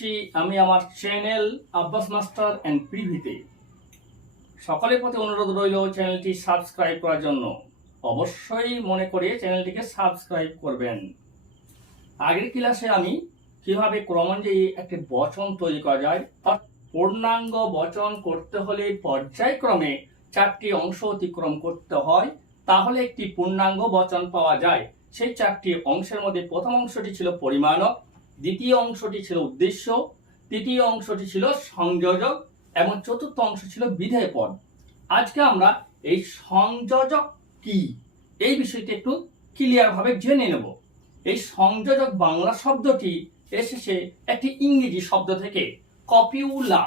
আসছি আমি আমার চ্যানেল আব্বাস মাস্টার অ্যান্ড প্রিভিতে। সকলের প্রতি অনুরোধ রইল চ্যানেলটি সাবস্ক্রাইব করার জন্য। অবশ্যই মনে করে চ্যানেলটিকে সাবস্ক্রাইব করবেন। আগের ক্লাসে আমি কিভাবে ক্রমানুযায়ী একটি বচন তৈরি করা যায়, পূর্ণাঙ্গ বচন করতে হলে পর্যায়ক্রমে 4টি অংশ অতিক্রম করতে হয়, তাহলে একটি পূর্ণাঙ্গ বচন পাওয়া যায়। সেই 4টি অংশের মধ্যে প্রথম অংশটি ছিল পরিমাণক, দ্বিতীয় অংশটি ছিল উদ্দেশ্য, তৃতীয় অংশটি ছিল সংযোজক এবং চতুর্থ অংশ ছিল বিধেয় পদ। আজকে আমরা এই সংযোজক কি এই বিষয়টি একটু ক্লিয়ার ভাবে জেনে নেব। এই সংযোজক বাংলা শব্দটি এসেছে একটি ইংরেজি শব্দ থেকে, কপিউলা,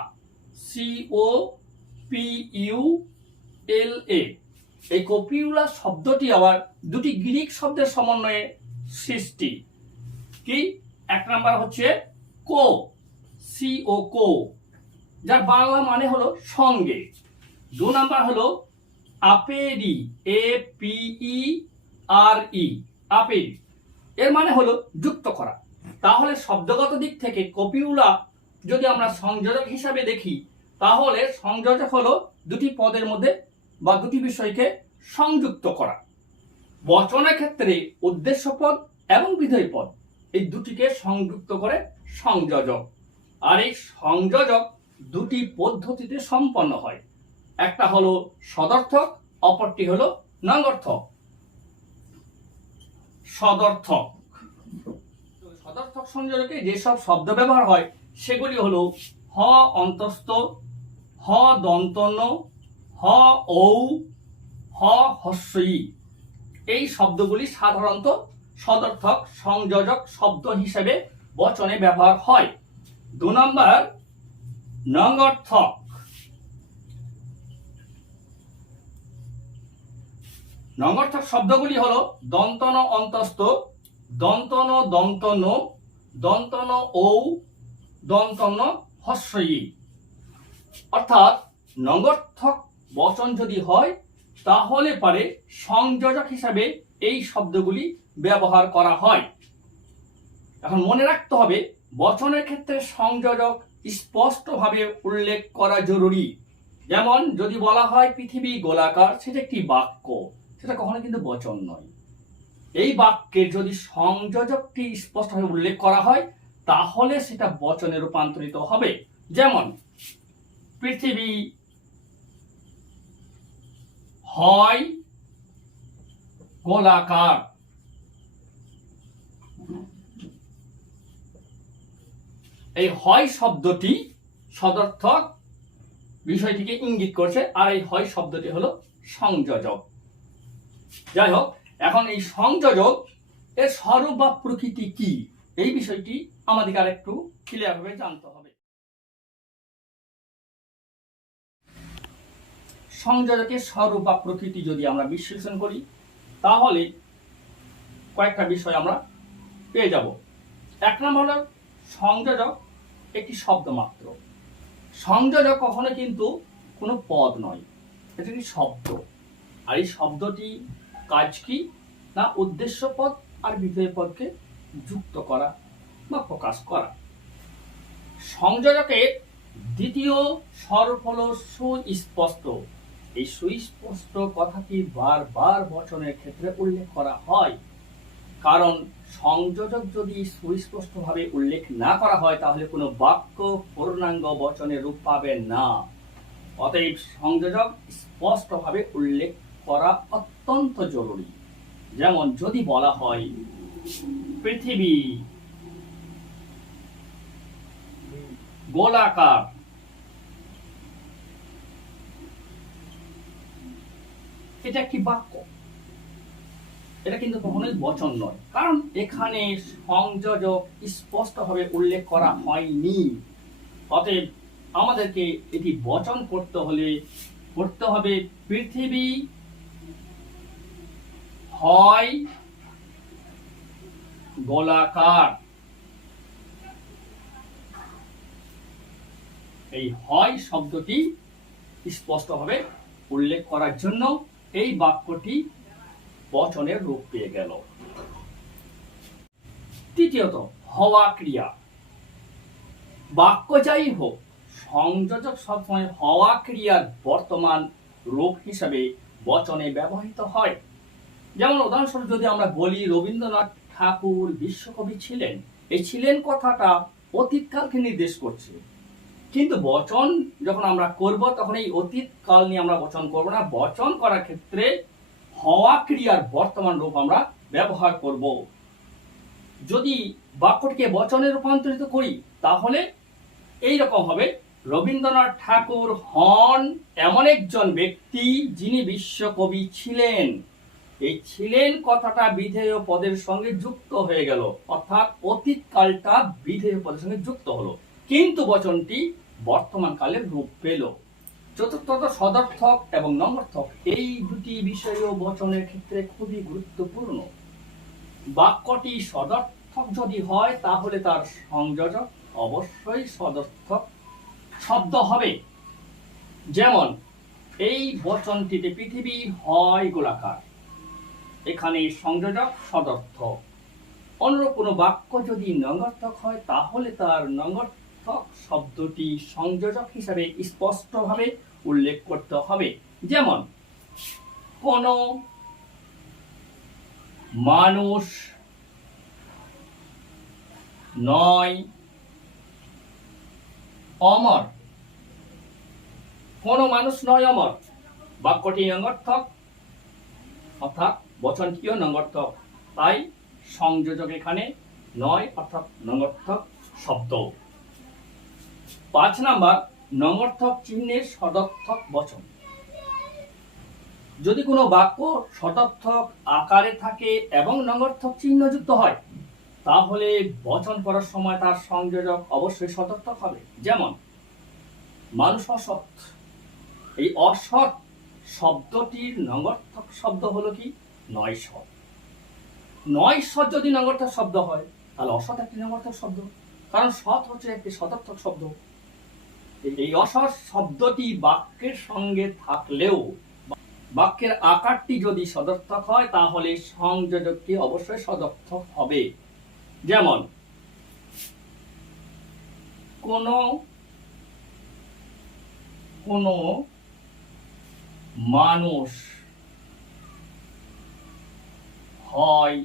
COPULA। এই কপিউলা শব্দটি আবার দুটি গ্রিক শব্দের সমন্বয়ে সৃষ্টি। কি? এক নাম্বার হচ্ছে কো, CO কো, যার বাংলা মানে হলো সঙ্গে। 2 নাম্বার হলো আপেরি, APERE, আপেরি, এর মানে হলো যুক্ত করা। তাহলে শব্দগত দিক থেকে কপিউলা যদি আমরা সংযোজক হিসাবে দেখি, তাহলে সংযোজক হলো দুটি পদের মধ্যে বা দুটি বিষয়কে সংযুক্ত করা। বচনের ক্ষেত্রে উদ্দেশ্য পদ এবং বিধেয় পদ এই দুটিকে সংযুক্ত করে সংযোজক। আর এই সংযোজক দুটি পদ্ধতিতে সম্পন্ন হয়। একটা হলো সদর্থক, অপরটি হলো নঙ্গর্থক। সদর্থক সংযোজকে যেসব শব্দ ব্যবহার হয় সেগুলি হলো হ অন্তস্থ, হ দন্ত ন, হ ঔ, হ হস্য ই। এই শব্দগুলি সাধারণত সদর্থক সংযোজক শব্দ হিসেবে বচনে ব্যবহার হয়। 2 নম্বর নঙ্গর্থক। নঙ্গর্থক শব্দগুলি হলো দন্ত ন অন্তস্থ, দন্ত ন দন্ত ন, দন্ত ন ঔ, দন্ত ন হস্য ই। অর্থাৎ নঙ্গর্থক বচন যদি হয় তাহলে পারে সংযোজক হিসাবে এই শব্দগুলি ব্যবহার করা হয়। এখন মনে রাখতে হবে, বচনের ক্ষেত্রে সংযোজক স্পষ্টভাবে উল্লেখ করা জরুরি। যেমন যদি বলা হয় পৃথিবী গোলাকার, সেটা একটি বাক্য, সেটা কখনো কিন্তু বচন নয়। এই বাক্যের যদি সংযোজকটি স্পষ্টভাবে উল্লেখ করা হয় তাহলে সেটা বচনে রূপান্তরিত হবে। যেমন পৃথিবী হয় গোলাকার, এই হয় শব্দটি সদর্থক বিষয়টিকে ইঙ্গিত করছে, আর এই হয় শব্দটি হলো সংযোজক। যাই হোক, এখন এই সংযোজক এর স্বরূপ বা প্রকৃতি কি এই বিষয়টি আমাদের আর একটু ক্লিয়ার ভাবে জানতে হবে। সংযোজকের স্বরূপ বা প্রকৃতি যদি আমরা বিশ্লেষণ করি তাহলে কয়েকটা বিষয় আমরা পেয়ে যাব। 1 নম্বর হলো সংযোজক একটি শব্দ মাত্র। সংযোজক কখনো কিন্তু কোনো পদ নয়, এটা একটি শব্দ। আর এই শব্দটি কাজ কি না, উদ্দেশ্য পদ আর বিধেয় পদকে যুক্ত করা বা প্রকাশ করা। সংযোজকের দ্বিতীয় স্বরূপ হলো সুস্পষ্ট। এই সুস্পষ্ট কথাটি বারবার বচনের ক্ষেত্রে উল্লেখ করা হয়, কারণ সংযোজক যদি সুস্পষ্টভাবে উল্লেখ না করা হয় তাহলে কোনো বাক্য পূর্ণাঙ্গ বচনের রূপ পাবে না। অতএব সংযোজক স্পষ্টভাবে উল্লেখ করা অত্যন্ত জরুরি। যেমন যদি বলা হয় পৃথিবী গোলাকার, এটা একটি বাক্য, এটা কিন্তু কখনোই বচন নয়, কারণ এখানে সংযোজক স্পষ্টভাবে উল্লেখ করা হয়নি। অতএব আমাদেরকে এটি বচন করতে হবে পৃথিবী হয় গোলাকার। এই হয় শব্দটি স্পষ্টভাবে উল্লেখ করার জন্য এই বাক্যটি বচনের রূপ পেয়ে গেল। তৃতীয়ত হওয়া ক্রিয়া। বাক্য যাই হোক, সংযোজক সবসময় হওয়া ক্রিয়ার বর্তমান রূপ হিসাবে বচনে ব্যবহৃত হয়। যেমন উদাহরণস্বরূপ যদি আমরা বলি রবীন্দ্রনাথ ঠাকুর বিশ্বকবি ছিলেন, এই ছিলেন কথাটা অতীতকালকে নির্দেশ করছে। কিন্তু বচন যখন আমরা করব তখন এই অতীতকাল নিয়ে আমরা বচন করব না, বচন করার ক্ষেত্রে হওয়া ক্রিয়ার বর্তমান রূপ আমরা ব্যবহার করব। যদি বাক্যটিকে বচনে রূপান্তরিত করি তাহলে এই রকম হবে, রবীন্দ্রনাথ ঠাকুর হন এমন একজন ব্যক্তি যিনি বিশ্বকবি ছিলেন। এই ছিলেন কথাটা বিধেয় পদের সঙ্গে যুক্ত হয়ে গেল, অর্থাৎ অতীতকালটা বিধেয় পদের সঙ্গে যুক্ত হলো, কিন্তু বচনটি বর্তমান কালের রূপ পেল। চতুর্থত সদর্থক এবং নঙ্গর্থক, এই দুটি বিষয়ও বচনের ক্ষেত্রে খুবই গুরুত্বপূর্ণ। বাক্যটি সদর্থক যদি হয় তাহলে তার সংযোজক অবশ্যই সদর্থক শব্দ হবে। যেমন এই বচনটিতে পৃথিবী হয় গোলাকার, এখানে সংযোজক সদর্থক। অনুরূপ কোনো বাক্য যদি নঙ্গর্থক হয় তাহলে তার নঙ্গর্থক শব্দটি সংযোজক হিসাবে স্পষ্টভাবে উল্লেখ করতে হবে। যেমন কোনো মানুষ নয় অমর, কোনো মানুষ নয় অমর, বাক্যটি নঙ্গর্থক অর্থাৎ বচনটিও নঙ্গর্থক, তাই সংযোজক এখানে নয় অর্থাৎ নঙ্গর্থক শব্দ। 5 নাম্বার, নঙ্গর্থক চিহ্নের সদর্থক বচন। যদি কোনো বাক্য সদর্থক আকারে থাকে এবং নঙ্গর্থক চিহ্ন যুক্ত হয় তাহলে বচন করার সময় তার সংযোজক অবশ্যই সদর্থক হবে। যেমন মানুষ অসৎ, এই অসৎ শব্দটির নঙ্গর্থক শব্দ হলো কি নয়সৎ। নয়সৎ যদি নঙ্গর্থক শব্দ হয় তাহলে অসৎ একটি নঙ্গর্থক শব্দ, কারণ সৎ হচ্ছে একটি সদর্থক শব্দ। এই অসৎ শব্দটি বাক্যের সঙ্গে থাকলেও বাক্যের আকারটি যদি সদর্থক হয় তাহলে সংযোজকটি অবশ্যই সদর্থক হবে। যেমন কোনো মানুষ হয়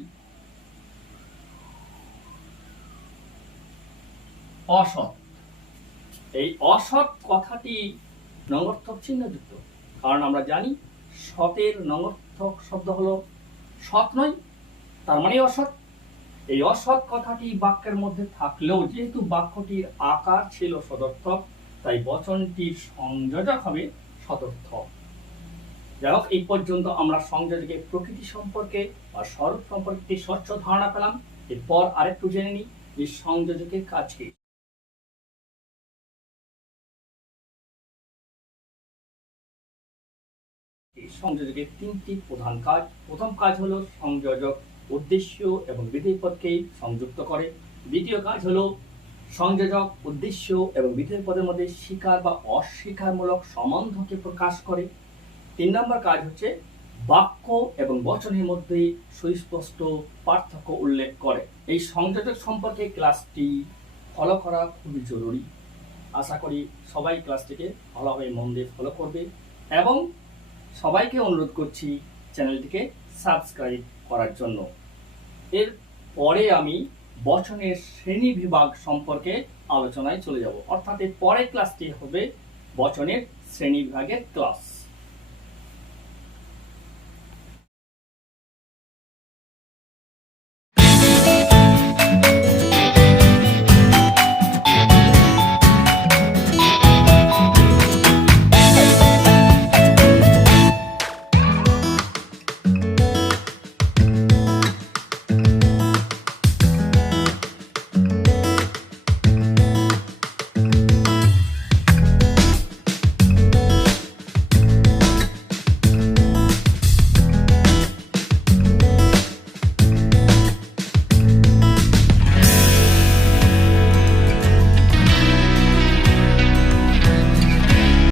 অসৎ, এই অসৎ কথাটি নঙ্গর্থক চিহ্নযুক্ত, কারণ আমরা জানি সতের নঙ্গর্থক শব্দ হলো সৎ নয়, তার মানে অসৎ। এই অসৎ কথাটি বাক্যের মধ্যে থাকলেও যেহেতু বাক্যটির আকার ছিল সদর্থক তাই বচনটির সংযোজক হবে সদর্থক। যাই হোক, এই পর্যন্ত আমরা সংযোজকের প্রকৃতি সম্পর্কে বা স্বরূপ সম্পর্কে একটি স্বচ্ছ ধারণা পেলাম। এরপর আরেকটু জেনে নিই যে সংযোজকের কাজ কি। সংযোজকের 3টি প্রধান কাজ। প্রথম কাজ হলো সংযোজক উদ্দেশ্য এবং বিধেয় পদকে সংযুক্ত করে। দ্বিতীয় কাজ হলো সংযোজক উদ্দেশ্য এবং বিধেয় পদের মধ্যে স্বীকার বা অস্বীকারমূলক সম্বন্ধকে প্রকাশ করে। 3 নম্বর কাজ হচ্ছে বাক্য এবং বচনের মধ্যে সুস্পষ্ট পার্থক্য উল্লেখ করে। এই সংযোজক সম্পর্কে ক্লাসটি ফলো করা খুবই জরুরি। আশা করি সবাই ক্লাসটিকে ভালোভাবে মন দিয়ে ফলো করবে এবং সবাইকে অনুরোধ করছি চ্যানেলটিকে সাবস্ক্রাইব করার জন্য। এর পরে আমি বচনের শ্রেণী বিভাগ সম্পর্কে আলোচনায় চলে যাব, অর্থাৎ এর পরের ক্লাসটি হবে বচনের শ্রেণী বিভাগের ক্লাস।